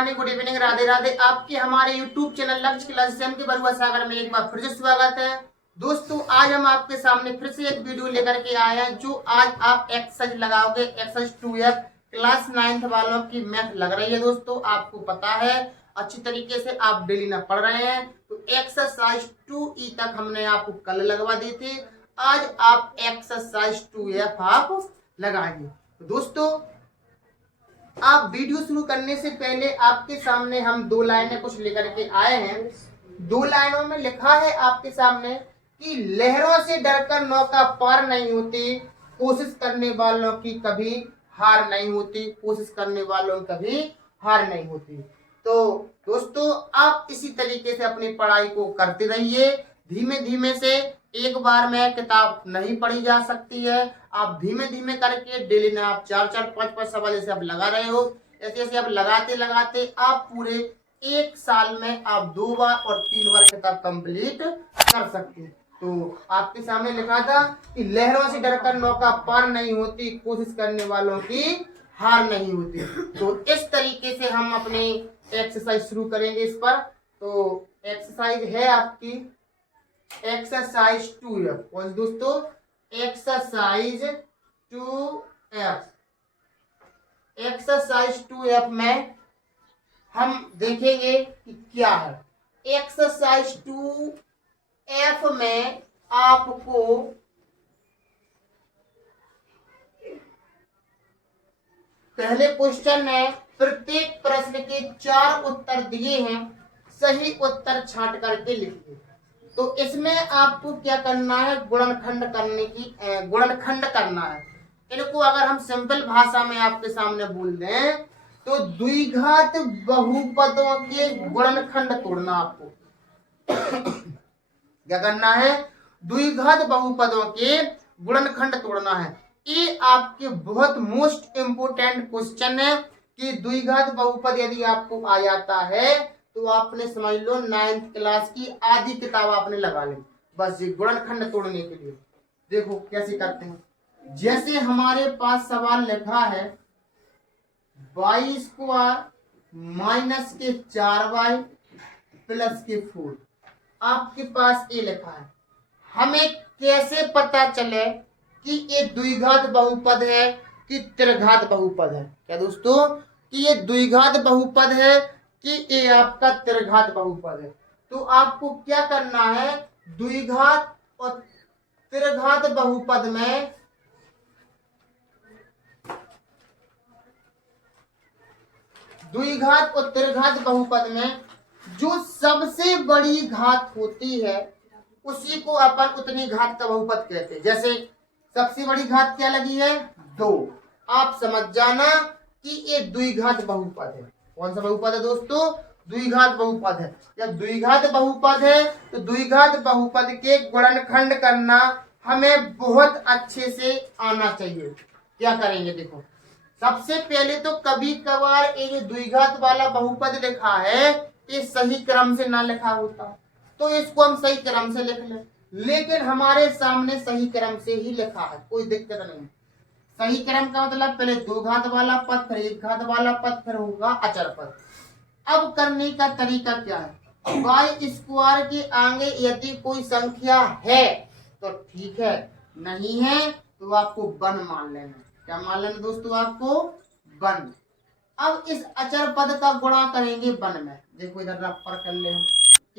Morning, good evening, Radhe Radhe. आपके हमारे YouTube channel लक्ष्य क्लासेस के बरुआ सागर में एक बार फिर से स्वागत है। दोस्तों, आज हम आपके सामने फिर से एक वीडियो लेकर के आए हैं जो आज आप एक्सरसाइज लगाओगे। एक्सरसाइज 2F क्लास 9th वालों की मैथ लग रही है। दोस्तों, आपको पता है अच्छी तरीके से आप डेली ना पढ़ रहे हैं, तो एक्सरसाइज 2E तक हमने आपको कल लगवा दी थी। आज आप एक्सरसाइज 2F आप लगाएंगे। तो दोस्तों, आप वीडियो शुरू करने से पहले आपके सामने हम दो लाइनें कुछ लेकर के आए हैं। दो लाइनों में लिखा है आपके सामने कि लहरों से डरकर नौका पार नहीं होती, कोशिश करने वालों की कभी हार नहीं होती, कोशिश करने वालों की कभी हार नहीं होती। तो दोस्तों, आप इसी तरीके से अपनी पढ़ाई को करते रहिए। धीमे धीमे से एक बार में किताब नहीं पढ़ी जा सकती है। आप धीमे धीमे करके डेली ना आप 4-4, 5-5 सवाल जैसे आप लगा रहे हो, ऐसे ऐसे आप लगाते लगाते आप पूरे एक साल में आप 2 बार और 3 बार किताब कंप्लीट कर सकते हैं। तो आपके सामने लिखा था कि लहरों से डरकर नौका पार नहीं होती, कोशिश करने वालों की हार नहीं होती। तो इस तरीके से हम अपनी एक्सरसाइज शुरू करेंगे इस पर। तो एक्सरसाइज है आपकी एक्सरसाइज 2F। और दोस्तों, एक्सरसाइज 2F, एक्सरसाइज 2F में हम देखेंगे कि क्या है। एक्सरसाइज 2F में आपको पहले क्वेश्चन है, प्रत्येक प्रश्न के 4 उत्तर दिए हैं, सही उत्तर छांट करके लिखिए। तो इसमें आपको क्या करना है, गुणनखंड करना है। इनको अगर हम सिंपल भाषा में आपके सामने बोल दें तो द्विघात बहुपदों के गुणनखंड तोड़ना आपको क्या करना है, द्विघात बहुपदों के गुणनखंड तोड़ना है। ये आपके बहुत मोस्ट इंपोर्टेंट क्वेश्चन है कि द्विघात बहुपद यदि आपको आ जाता है तो आपने समझ लो 9th क्लास की आधी किताब आपने लगा ली, बस ये गुणनखंड तोड़ने के लिए। देखो कैसे करते हैं। जैसे हमारे पास सवाल लिखा है y² माइनस के 4y प्लस के 4, आपके पास ये लिखा है। हमें कैसे पता चले कि ये द्विघात बहुपद है कि त्रिघात बहुपद है? क्या दोस्तों, कि ये द्विघात बहुपद है कि ये आपका त्रिघात बहुपद है? तो आपको क्या करना है, द्विघात और त्रिघात बहुपद में द्विघात और त्रिघात बहुपद में जो सबसे बड़ी घात होती है उसी को अपन उतनी घात का बहुपद कहते हैं। जैसे सबसे बड़ी घात क्या लगी है, 2। आप समझ जाना कि ये द्विघात बहुपद है। कौन सा बहुपद है दोस्तों, द्विघात बहुपद है। जब द्विघात बहुपद है तो द्विघात बहुपद के गुणनखंड करना हमें बहुत अच्छे से आना चाहिए। क्या करेंगे, देखो सबसे पहले तो कभी कभार ये जो द्विघात वाला बहुपद लिखा है ये सही क्रम से ना लिखा होता तो इसको हम सही क्रम से लिख लें, लेकिन हमारे सामने सही क्रम से ही लिखा है, कोई दिक्कत नहीं। सही क्रम का मतलब पहले 2 घात वाला पद, फिर 1 घात वाला पद, फिर होगा अचर पद। अब करने का तरीका क्या है, y² के आगे यदि कोई संख्या है तो ठीक है, नहीं है तो आपको 1 मान लेना। क्या मान लेना दोस्तों, आपको 1। अब इस अचर पद का गुणा करेंगे 1 में। देखो इधर रफ पर कर ले, हम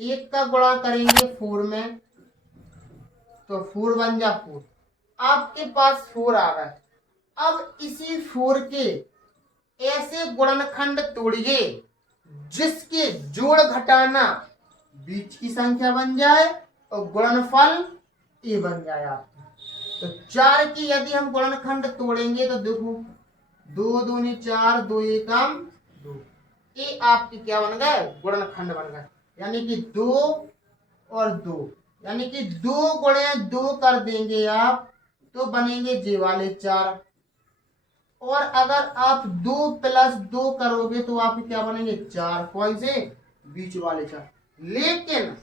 1 का गुणा करेंगे 4 में तो 4 बन जा 4, आपके पास 4 आ गए। अब इसी 4 के ऐसे गुणनखंड तोड़िए जिसके जोड़ घटाना बीच की संख्या बन जाए और गुणनफल ए बन जाए आपका। तो 4 की यदि हम गुणनखंड तोड़ेंगे तो देखो 2 दूनी 4, 2 एकम 2, ये आपके क्या बन गए, गुणनखंड बन गए। यानी कि 2 और 2, यानी कि 2 गुणे 2 कर देंगे आप तो बनेंगे जे वाले 4। और अगर आप 2 + 2 करोगे तो आपके क्या बनेंगे, 4। कौन से, बीच वाले 4। लेकिन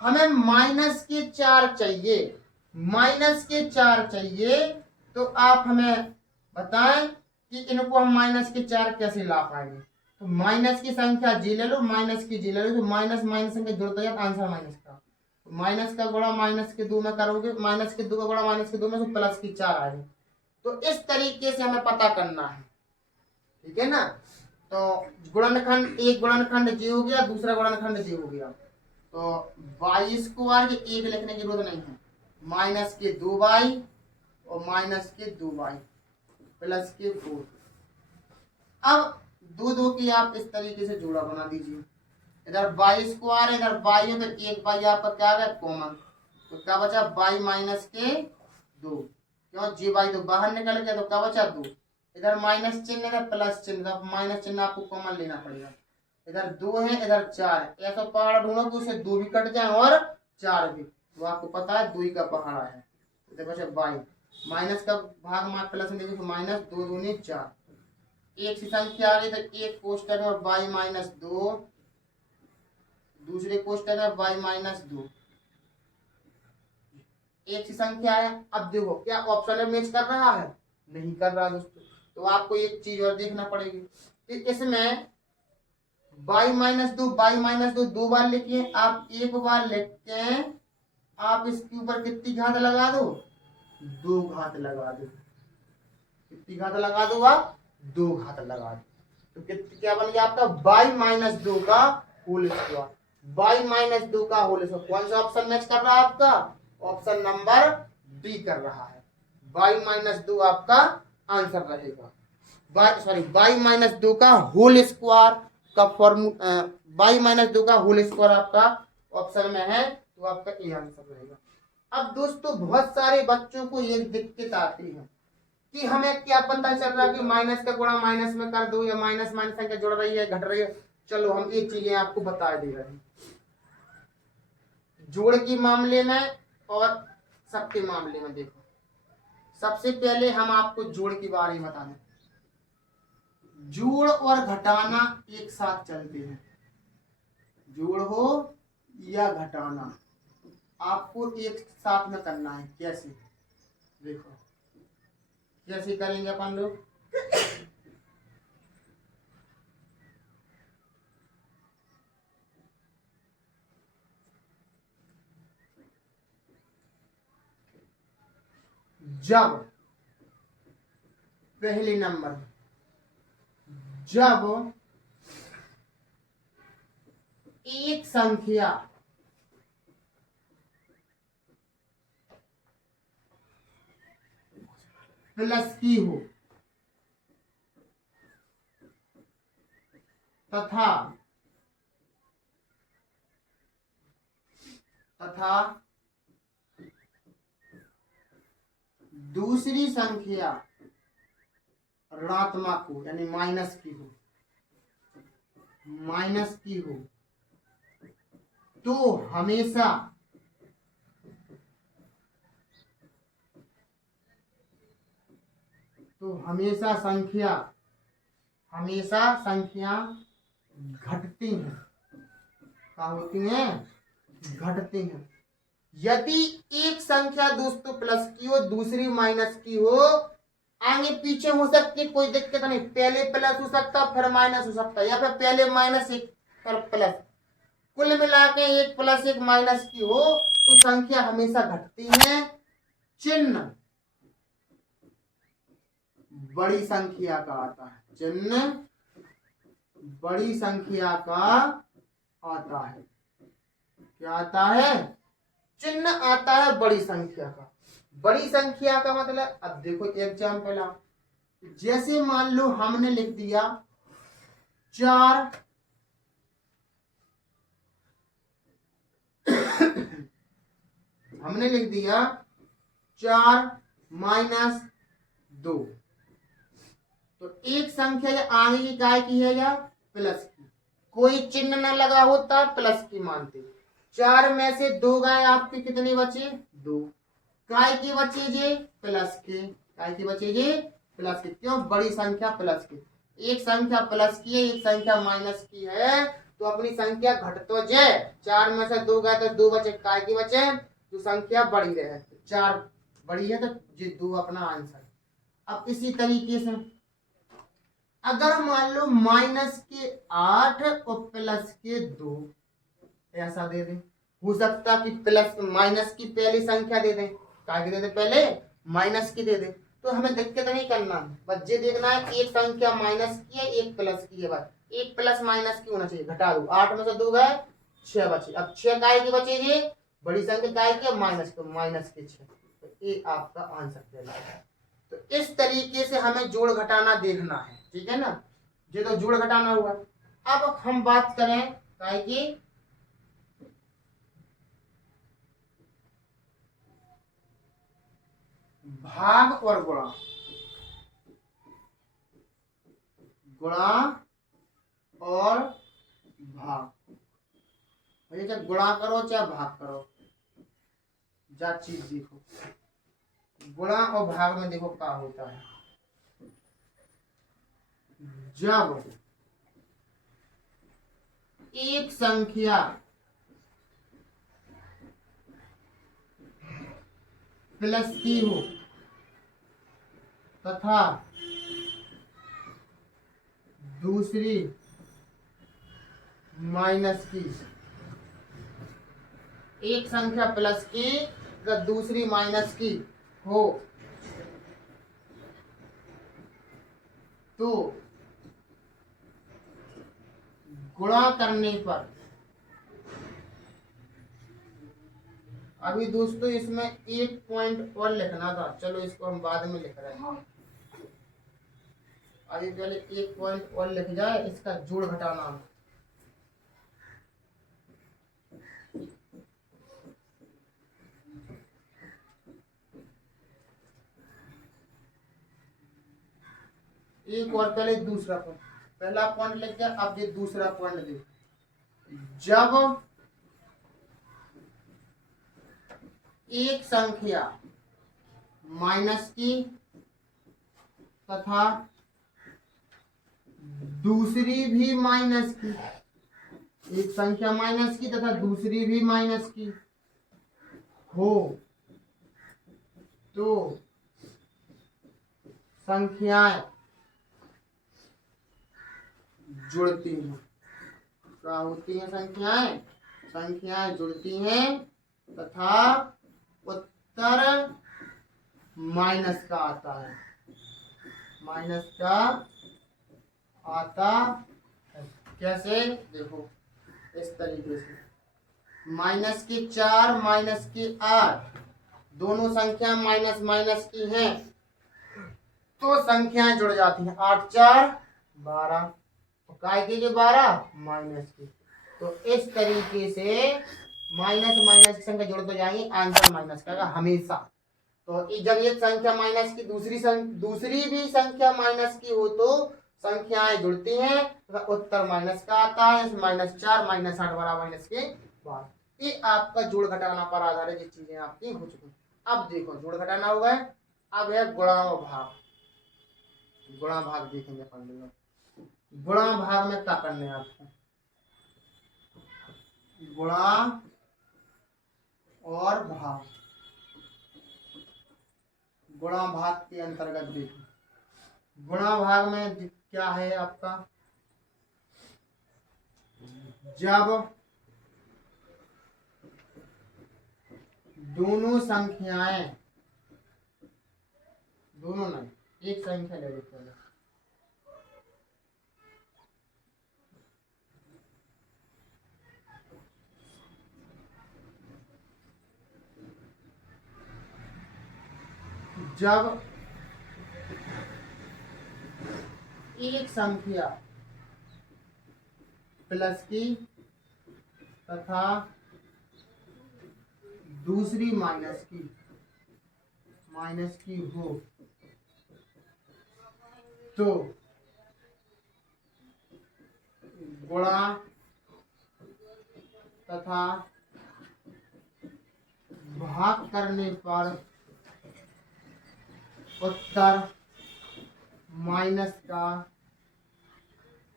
हमें माइनस के 4 चाहिए, माइनस के 4 चाहिए। तो आप हमें बताएं कि इनको हम माइनस के 4 कैसे ला पाएंगे। तो माइनस की संख्या जी ले लो, माइनस की जी ले लो, तो माइनस माइनस संख्या जुड़ता है आंसर माइनस का। माइनस का गुणा माइनस के 2 में करोगे, माइनस के 2 का गुणा माइनस के 2 में, तो प्लस की 4 आएगी। तो इस तरीके से हमें पता करना है, ठीक है ना। तो गुणनखंड, एक गुणनखंड जी हो गया, दूसरा गुणनखंड जी हो गया। तो वाई स्क्वायर के एक लिखने की जरूरत नहीं है, माइनस के 2y और माइनस के 2y प्लस के 4। अब दो दो की आप इस तरीके से जोड़ा बना दीजिए, इधर वाई स्क्वायर है, इधर वाई है, तो एक वाई आपका क्या आ गया कॉमन, तो क्या बचा वाई माइनस के 2, क्यों जी वाई तो बाहर निकल गया, तो क्या बचा 2, इधर माइनस चिन्ह इधर प्लस चिन्ह, तो माइनस चिन्ह आपको कॉमन लेना पड़ेगा। इधर 2 है इधर 4 है, ऐसा पहाड़ ढूंढो कि उससे 2 भी कट जाए और 4 भी, तो आपको पता है 2 ही का पहाड़ा है। तो देखो बाई माइनस का भाग में प्लस में देखो, माइनस 2 दूनी 4, एक सी संख्या आ रही, तो एक कोष्टक में वाई माइनस 2, दूसरे कोष्टक में वाई माइनस 2, एक सी संख्या है। अब देखो क्या ऑप्शन में मैच कर रहा है, नहीं कर रहा दोस्तों, तो आपको एक चीज और देखना पड़ेगी कि इसमें बाई माइनस 2, बाई माइनस 2 दो बार लिखिए, आप एक बार लिख के आप इसके ऊपर कितनी घात लगा दो, 2 घात लगा दो, कितनी घात लगा दो आप, 2 घात लगा दो, तो क्या बन गया आपका बाई माइनस 2 का होल स्क्वायर, बाई माइनस 2 का होल स्क्वायर। कौन सा ऑप्शन मैच कर रहा है आपका, ऑप्शन नंबर बी कर रहा है, बाई माइनस 2 आपका आंसर रहेगा। बाई माइनस 2 का होल स्क्वायर का फॉर्मूला, बाई माइनस 2 का होल स्क्वायर आपका ऑप्शन में है, तो आपका ये आंसर रहेगा। अब दोस्तों बहुत सारे बच्चों को ये दिक्कत आती है कि हमें क्या पता चल रहा है कि माइनस का गुणा माइनस में कर दो, या माइनस माइनस संख्या जुड़ रही है घट रही है। चलो हम एक चीजें आपको बता दे रहे हैं, जोड़ के मामले में और सबके मामले में। देखो सबसे पहले हम आपको जोड़ के बारे में बता दें, जोड़ और घटाना एक साथ चलते हैं, जोड़ हो या घटाना आपको एक साथ में करना है। कैसे, देखो कैसे करेंगे अपन लोग, जब पहले नंबर, जब एक संख्या प्लस की हो तथा दूसरी संख्या ऋणात्मक हो, यानी माइनस की हो, माइनस की हो, तो हमेशा संख्या घटती हैं, क्या होती हैं, घटती हैं। यदि एक संख्या दोस्तों प्लस की हो दूसरी माइनस की हो, आगे पीछे हो सकती, कोई दिक्कत नहीं, पहले प्लस हो सकता फिर माइनस हो सकता, या फिर पहले माइनस एक फिर प्लस, कुल मिला के एक प्लस एक माइनस की हो तो संख्या हमेशा घटती है। चिन्ह बड़ी संख्या का आता है, चिन्ह बड़ी संख्या का आता है, क्या आता है, चिन्ह आता है बड़ी संख्या का। बड़ी संख्या का मतलब, अब देखो एग्जाम्पल, जैसे मान लो हमने लिख दिया 4 हमने लिख दिया 4 माइनस 2, तो एक संख्या आगे की काय की है या प्लस की, कोई चिन्ह न लगा होता प्लस की मानते। 4 में से 2 गए, आपके कितने बचे, 2, काय की बचे जे प्लस के, काय की बचे जे प्लस के, क्यों, बड़ी संख्या प्लस की, एक संख्या प्लस की है एक संख्या माइनस की है, तो अपनी संख्या घट तो जाए, 4 में से 2 गए तो 2 बचे, काय की बचे, तो संख्या बढ़ी रहे, 4 बड़ी है तो ये 2 अपना आंसर। अब इसी तरीके से अगर मान लो -8 और +2 ऐसा दे दें, हो सकता कि प्लस माइनस की पहली संख्या दे दें, क्या दे दे, पहले माइनस की दे दे, तो हमें दिक्कत नहीं करना, बस ये देखना है एक संख्या माइनस की है एक प्लस की है, बस एक प्लस माइनस की होना चाहिए, घटा दो, 8 में से 2 गए 6 बचे, अब 6 काय की बचेगी, बड़ी संख्या काय की, माइनस तो माइनस के 6, तो ये आपका आंसर कहलाएगा। तो इस तरीके से हमें जोड़ घटाना देखना है, ठीक है ना, ये तो जोड़ घटाना हुआ। अब हम बात करें काय की, भाग और गुणा, गुणा और भाग, भैया चाहे गुणा करो चाहे भाग करो, जा चीज देखो, गुणा और भाग में देखो क्या होता है, जब एक संख्या प्लस की हो तथा दूसरी माइनस की, एक संख्या प्लस की अगर दूसरी माइनस की हो तो गुणा करने पर, अभी दोस्तों इसमें एक पॉइंट और लिखना था, चलो इसको हम बाद में लिख रहे हैं, अभी पहले एक पॉइंट और लिख जाए, इसका जोड़ घटाना, एक और पहले दूसरा पॉइंट, पहला पॉइंट लिख गया, अब ये दूसरा पॉइंट दे, जब एक संख्या माइनस की तथा दूसरी भी माइनस की, एक संख्या माइनस की तथा दूसरी भी माइनस की हो तो संख्याएं जुड़ती हैं, क्या होती हैं, संख्याएं संख्याएं जुड़ती हैं तथा उत्तर माइनस का आता है, माइनस का आता है, कैसे देखो इस तरीके से, माइनस के 4 माइनस के 8 दोनों संख्या माइनस माइनस की हैं तो संख्याएं जुड़ जाती हैं, 8 4 12, काय के लिए 12 माइनस की, तो इस तरीके से माइनस माइनस की संख्या जुड़ते जाएंगे, आंसर माइनस का हमेशा। तो जब एक संख्या माइनस की दूसरी भी संख्या माइनस की हो तो संख्याएं जुड़ती हैं तो उत्तर माइनस का आता है, -4 -8 बराबर माइनस के बाद, ये आपका जोड़ घटाना पर आधारित ये चीजें आपकी हो चुकी। अब देखो जोड़ घटाना हुआ है, अब है गुणा और भाग, गुणा भाग देखेंगे अपन लोग, गुणा भाग में क्या करने हैं आपको, गुणा और भाग, गुणा भाग के अंतर्गत देखो, गुणा भाग में क्या है आपका, जब दोनों संख्याएं, दोनों नहीं एक संख्या ले लेते हैं, जब एक संख्या प्लस की तथा दूसरी माइनस की हो तो गुणा तथा भाग करने पर उत्तर माइनस का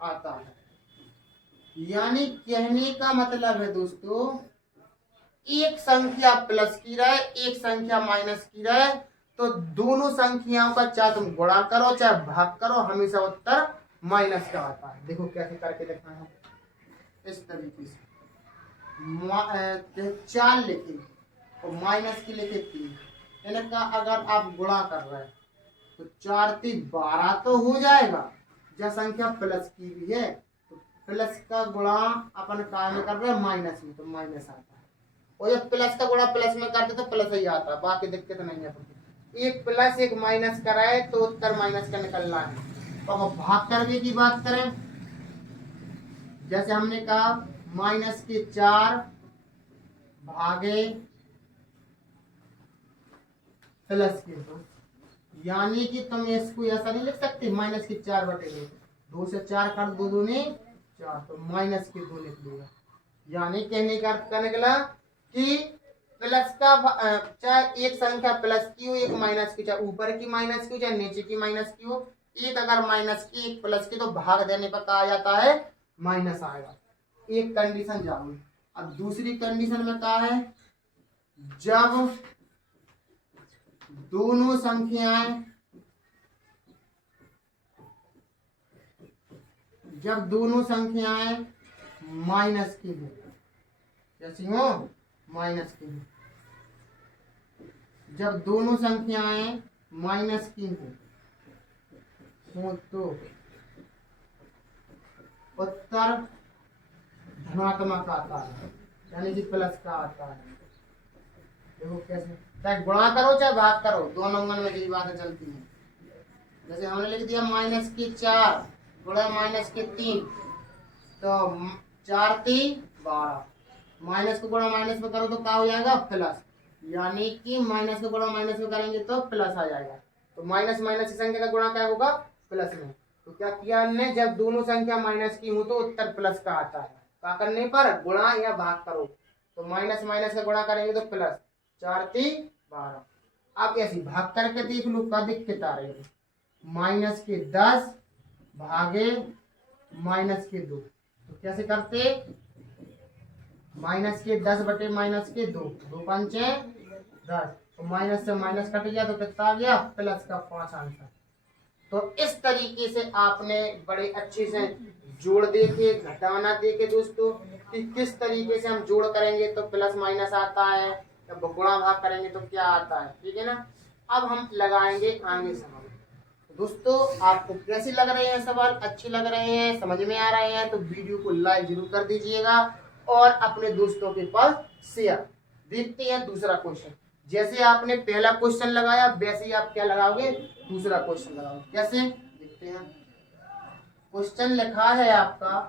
आता है, यानी कहने का मतलब है दोस्तों, एक संख्या प्लस की रहे एक संख्या माइनस की रहे तो दोनों संख्याओं का चाहे तुम गुणा करो चाहे भाग करो हमेशा उत्तर माइनस का आता है। देखो कैसे करके देखना है, इस तरीके से 4 लिखे और माइनस की लिखे 3, इनका अगर आप गुणा कर रहे हैं तो 4 3 12 तो हो जाएगा। जब संख्या प्लस की भी है तो प्लस का गुणा अपन काय में कर रहे हैं, माइनस में, तो माइनस आता है। और जब प्लस का गुणा प्लस में करते तो प्लस ही आता है, बाकी दिक्कत नहीं है। एक प्लस एक माइनस कराए तो उत्तर माइनस का निकलना है। तो अब भाग करने की बात करें, जैसे हमने कहा माइनस के 4 भागे प्लस के 2, यानी कि तुम इसको ऐसा नहीं लिख सकते माइनस के 4 बटे 2 से 4 कर 2 दूनी 4, तो माइनस के 2 लिख लिया। यानी कहने का अर्थ क्या निकला कि प्लस का चाहे एक संख्या प्लस की हो, एक माइनस की, चाहे ऊपर की माइनस की हो, चाहे नीचे की माइनस की हो, एक अगर माइनस की एक प्लस की तो भाग देने पर कहा जाता है माइनस आएगा। एक कंडीशन जाओ। अब दूसरी कंडीशन में कहा है, जब दोनों संख्याएं माइनस की हो, कैसी हो, माइनस की हो, जब दोनों संख्याएं माइनस की हो तो उत्तर धनात्मक आता है, यानी कि प्लस का आता है। देखो कैसे, चाहे गुणा करो चाहे भाग करो, दोनों अंगन में यही बातें चलती हैं। जैसे हमने लिख दिया माइनस की 4 गुणा माइनस के 3, तो 4 3 12, माइनस को गुणा माइनस में करो तो क्या हो जाएगा, प्लस, यानी कि माइनस को गुणा माइनस में करेंगे तो प्लस आ जाएगा। तो माइनस माइनस की संख्या का गुणा क्या होगा, प्लस में। तो क्या किया हमने, जब दोनों संख्या माइनस की हो तो उत्तर प्लस का आता है। क्या करने पर, गुणा या भाग करो, तो माइनस माइनस का गुणा करेंगे तो प्लस, 4 3 12। आप ऐसी भाग करके देख लो क्या दिक्कत आ रही है। माइनस के 10 भागे माइनस के 2, तो कैसे करते, माइनस के 10 बटे माइनस के 2, 2 पंचे 10, तो माइनस से माइनस कट गया तो कितना आ गया, प्लस का 5 आंसर। तो इस तरीके से आपने बड़े अच्छे से जोड़ देके घटाना देके दोस्तों कि किस तरीके से हम जोड़ करेंगे तो प्लस माइनस आता है, जब गुणा भाग करेंगे तो क्या आता है, ठीक है ना। अब हम लगाएंगे आगे सवाल। दोस्तों आपको कैसे लग रहे हैं सवाल, अच्छे लग रहे हैं, समझ में आ रहे हैं तो वीडियो को लाइक जरूर कर दीजिएगा और अपने दोस्तों के पास शेयर। देखते हैं दूसरा क्वेश्चन। जैसे आपने पहला क्वेश्चन लगाया वैसे ही आप क्या लगाओगे, दूसरा क्वेश्चन लगाओगे। कैसे, देखते हैं। क्वेश्चन लिखा है आपका,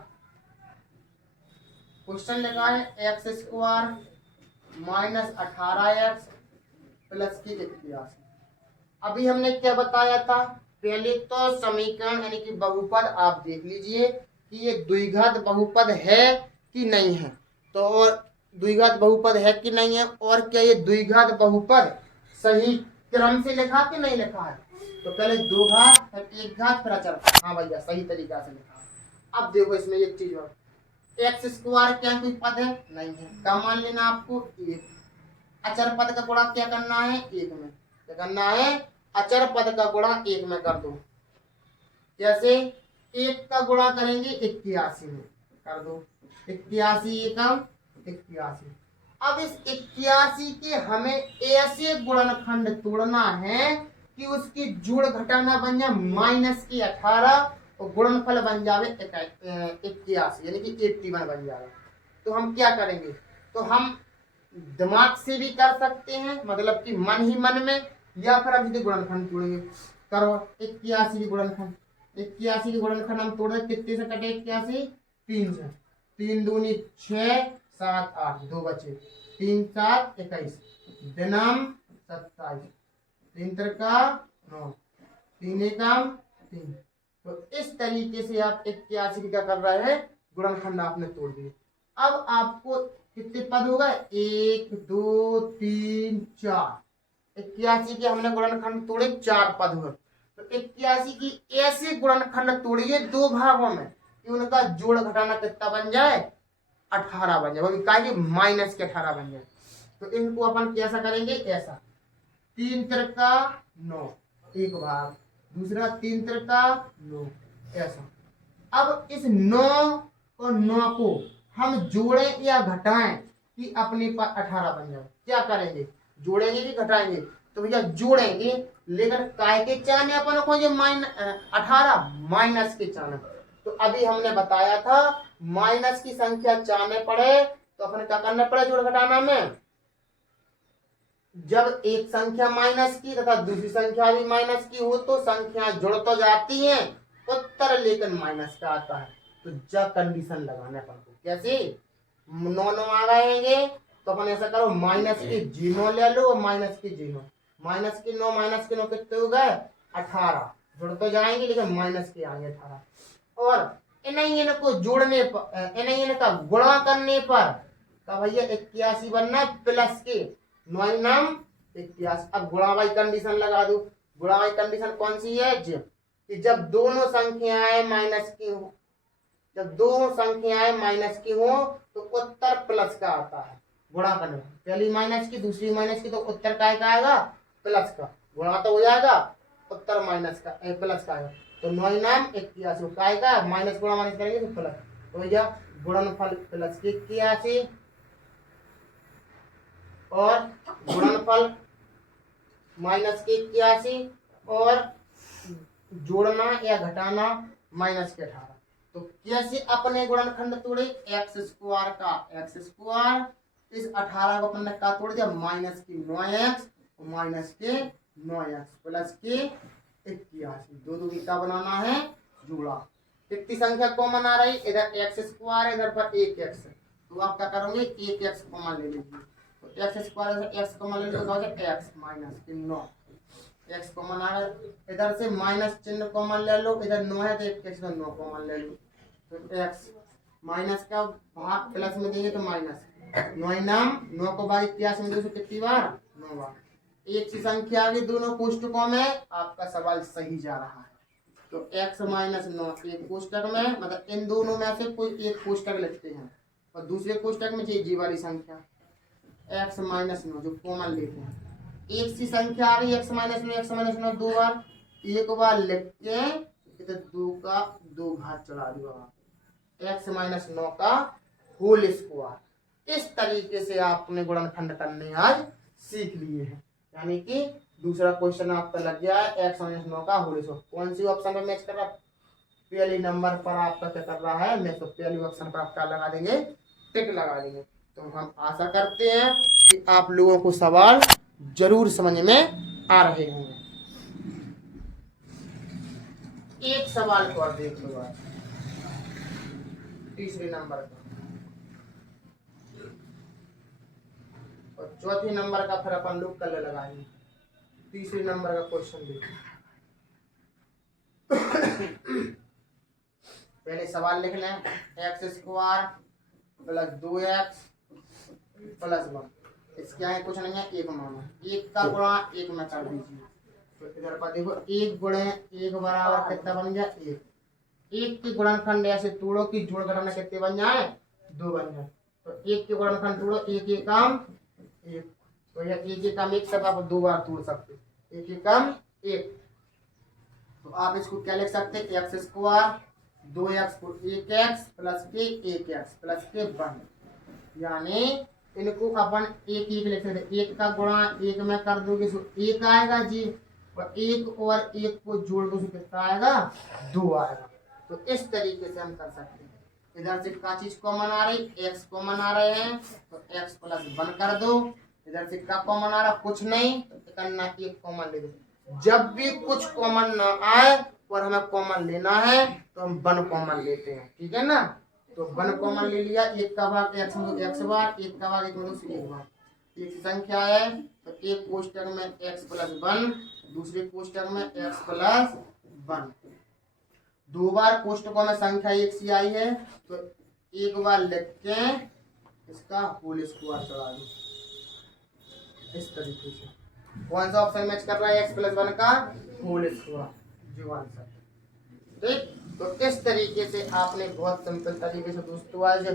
क्वेश्चन लिखा है x² माइनस 18x प्लस की 81। अभी हमने क्या बताया था, पहले तो समीकरण यानी कि बहुपद आप देख लीजिए कि ये द्विघात बहुपद है कि नहीं है। तो और द्विघात बहुपद है कि नहीं है, और क्या ये द्विघात बहुपद सही क्रम से लिखा कि नहीं लिखा है। तो पहले 2 घात फिर 1 घात फिर अचर, हाँ भैया सही तरीका से लिखा। अब देखो इसमें एक चीज और, x² क्या कोई पद है, नहीं है, क्या मान लेना आपको 1। अचर पद का गुणा क्या करना है, 1 में, क्या करना है, अचर पद का गुणा 1 में कर दो। जैसे 1 का गुणा करेंगे 81 में, कर दो 81 एकम 81। अब इस 81 के हमें ऐसे गुणनखंड तोड़ना है कि उसकी जोड़ घटाना बन जाए माइनस की 18 और गुणनफल बन जावे 81 यानी कि 81 बन जाए। तो हम क्या करेंगे, तो हम दिमाग से भी कर सकते हैं, मतलब कि मन ही मन में, या फिर अब गुणनखंड तोड़ेंगे। करो 81 की गुणनखंड, 81 की गुणनखंड हम तोड़ दे, कितने से कटे 81, 3 से, 3 दूनी 6 7 8, 2 बचे, 3 7 21, दिनाम 27, 3 त्रिका 9, 3 एकम 3। तो इस तरीके से आप 81 की क्या कर रहे हैं, गुणनखंड आपने तोड़ दिए। अब आपको कितने पद होगा, 1 2 3 4, 81 के हमने गुणनखंड तोड़े 4 पद हुए। तो 81 की ऐसे गुणनखंड तोड़िए 2 भागों में कि उनका जोड़ घटाना कितना बन जाए, 18 बन जाए, वो क्या कि माइनस के 18 बन जाए। तो इनको अपन कैसा करेंगे, ऐसा 3 त्रिका 9 एक भाग, दूसरा 3 त्रिका 9, ऐसा अब इस 9 और 9 को हम जोड़ें या घटाएं कि अपने पास 18 बन जाए। क्या करेंगे, जोड़ेंगे कि घटाएंगे? तो भैया जोड़ेंगे, लेकिन काय के चाने अपन को ये 18 माइनस के चाने। तो अभी हमने बताया था माइनस की संख्या चाने पड़े तो अपन क्या करना पड़े जोड़ घटाना में। जब एक संख्या माइनस की तथा दूसरी संख्या भी माइनस की हो तो संख्या जुड़ तो जाती हैं, उत्तर लेकिन माइनस का आता है। तो जब कंडीशन लगाना अपन को कैसे, 9 आ गएंगे तो अपन ऐसा करो माइनस के 0 ले लो और माइनस के 0, माइनस के 9 कितने हो गए 18, जुड़ तो जाएंगे लेकिन माइनस के आएंगे 18। और इनको जोड़ने पर इनका गुणा करने पर तो भैया 81 बनना प्लस के 9 नाम 81। अब गुणा वाली कंडीशन लगा दो। गुणा वाली कंडीशन कौन सी है कि जब दोनों संख्याएं माइनस की हो, जब दो संख्याएं माइनस की हो तो उत्तर प्लस का आता है। गुणा करने पहली माइनस की दूसरी माइनस की तो उत्तर काय का आएगा प्लस का, गुणा तो हो जाएगा उत्तर माइनस का प्लस का आएगा। तो 9 नाम 81 काय का माइनस गुणा माइनस करेंगे तो प्लस, तो भैया गुणनफल प्लस के 81 और गुणनफल माइनस के 81 और जोड़ना या घटाना माइनस के 18। तो कैसे अपने गुणनखंड तोड़े, एक्स स्क्वायर का एक्स स्क्वायर, इस 18 को अपन ने का तोड़ दिया माइनस के 9x माइनस के 9x प्लस के 81। दो दो का बनाना है जोड़ा। कितनी संख्या कॉमन आ रही, इधर एक्स स्क्वायर इधर पर 1x, तो आप क्या करोगे 1x कॉमन ले लीजिए। तो एक्स स्क्वायर एक्स कॉमन ले लीजिए एक्स माइनस के 9 एक्स कॉमन आ रहा है, इधर से माइनस चिन्ह कॉमन ले लो, इधर 9 है तो एक 9 कॉमन ले लो। तो एक्स माइनस का भाग प्लस में देंगे तो माइनस 9 नाम 9 को भाग 81 में दो कितनी बार 9 बार। एक सी संख्या आगे दोनों कोष्टकों में, आपका सवाल सही जा रहा है। तो x माइनस 9 एक कोष्टक में, मतलब इन दोनों में से कोई एक कोष्टक लिखते हैं और दूसरे कोष्टक में जी वाली संख्या x माइनस 9 जो कॉमन लेते हैं। एक सी संख्या आ गई x माइनस 9 दो बार, एक बार लिख के तो 2 का 2 घात चढ़ा दिया x माइनस 9 का होल स्क्वायर। इस तरीके से आपने गुणनखंड करने आज सीख लिए हैं। यानी कि दूसरा क्वेश्चन आपका लग गया है x माइनस 9 का होल स्क्वायर। कौन सी ऑप्शन में मैच कर रहा है, पहले नंबर पर आपका क्या कर रहा है मैच, तो पहले ऑप्शन पर आप क्या लगा देंगे टिक लगा देंगे। तो हम आशा करते हैं कि आप लोगों को सवाल जरूर समझ में आ रहे होंगे। एक सवाल को और देख लो आज, तीसरे नंबर का और चौथे नंबर का फिर अपन लोग कल लगाएंगे। तीसरे नंबर का क्वेश्चन देखो। पहले सवाल लिख लें, x square plus 2x plus 1, इसके आगे कुछ नहीं है, एक मानो एक का गुणा एक में कर दीजिए। तो इधर पर देखो एक गुणे एक बराबर कितना बन गया एक, एक के गुणनखंड ऐसे तोड़ो कि जोड़ घटाना कितने बन जाए 2 बन जाए। तो एक के गुणनखंड तोड़ो एक एक काम एक, तो यह एक एक काम एक सब आप 2 बार तोड़ सकते, एक एक काम एक। तो आप इसको क्या लिख सकते हैं एक्स स्क्वायर 2x को 1x प्लस के 1x प्लस के 1, यानी इनको अपन एक एक लिख सकते। एक का गुणा एक में कर दोगे तो एक आएगा जी, और एक और एक को जोड़ दो तो कितना आएगा 2 आएगा। तो इस तरीके से हम कर सकते हैं। इधर से क्या चीज कॉमन आ रही, x कॉमन आ रहे हैं तो x प्लस 1 कर दो। इधर से क्या कॉमन आ रहा कुछ नहीं, तो करना एक कॉमन ले दो। जब भी कुछ कॉमन ना आए और हमें कॉमन लेना है तो हम 1 कॉमन लेते हैं, ठीक है ना। तो 1 कॉमन ले लिया, एक का भाग x में x बार, एक का भाग एक में एक बार, एक संख्या है तो एक कोष्टक में x प्लस 1 दूसरे कोष्टक में x प्लस 1। 2 बार कोष्टकों में संख्या एक सी आई है तो एक बार लिख के इसका होल स्क्वायर चढ़ा दो। इस तरीके से कौन सा ऑप्शन मैच कर रहा है x प्लस 1 का होल स्क्वायर जो आंसर। ठीक, तो इस तरीके से आपने बहुत सिंपल तरीके से दोस्तों आज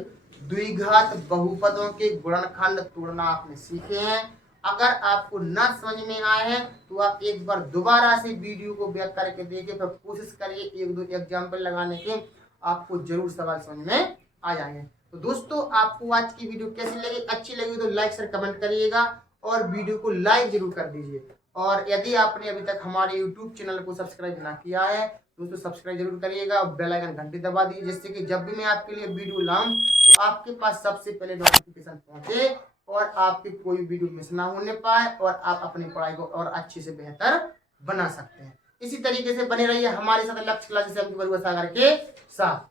द्विघात बहुपदों के गुणनखंड तोड़ना आपने सीखे हैं। अगर आपको न समझ में आए हैं तो आप एक बार दोबारा से वीडियो को बैक करके देखिए, फिर कोशिश करिए 1-2 एग्जाम्पल लगाने की। आपको जरूर सवाल समझ में आ जाएंगे। तो दोस्तों आपको आज की वीडियो कैसी लगी, अच्छी लगी तो लाइक शेयर कमेंट करिएगा और वीडियो को लाइक जरूर कर दीजिए। और यदि आपने अभी तक हमारे यूट्यूब चैनल को सब्सक्राइब ना किया है दोस्तों सब्सक्राइब जरूर करिएगा और बेल आइकन घंटी दबा दीजिए, जिससे कि जब भी मैं आपके लिए वीडियो लाऊं तो आपके पास सबसे पहले नोटिफिकेशन पहुंचे और आपके कोई वीडियो मिस ना होने पाए और आप अपनी पढ़ाई को और अच्छे से बेहतर बना सकते हैं। इसी तरीके से बने रहिए हमारे साथ लक्ष्य क्लासेस सागर के साथ।